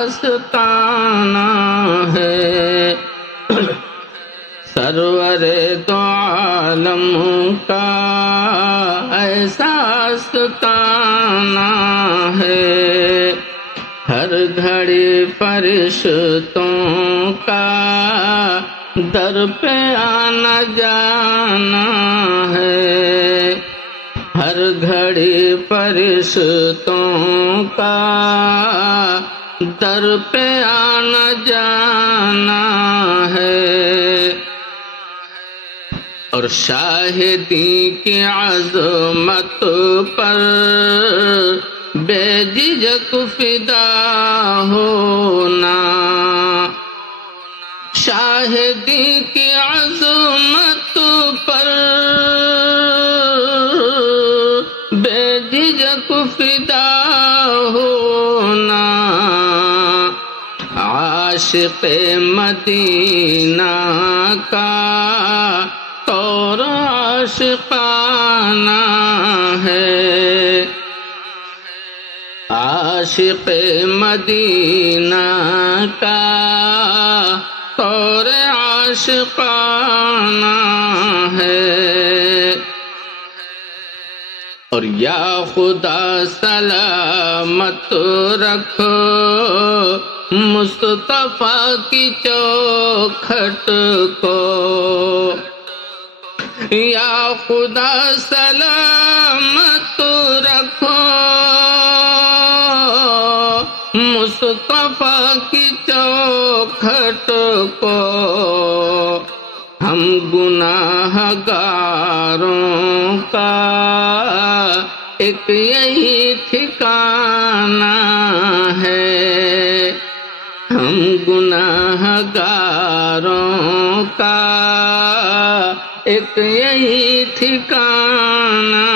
آستانہ ہے، سرور دو عالم کا ایسا آستانہ ہے، ہر گھڑی فرشتوں کا در پہ آنا جانا ہے، ہر گھڑی فرشتوں کا در پہ آنا جانا ہے، اور شاہدی کی عظمت پر بے جھجک فدا ہونا، شاہدی کی عظمت پر بے جھجک فدا ہونا، عاشق مدینہ کا طور عاشقانہ ہے، عاشق مدینہ کا طور عاشقانہ ہے، اور یا خدا سلامت رکھو مصطفیٰ کی چوکھٹ کو، یا خدا سلامت رکھو مصطفیٰ کی چوکھٹ کو، ہم گناہ گاروں کا ایک یہی ٹھکانہ ہے، ہم گناہ گاروں کا ایک یہی ٹھکانہ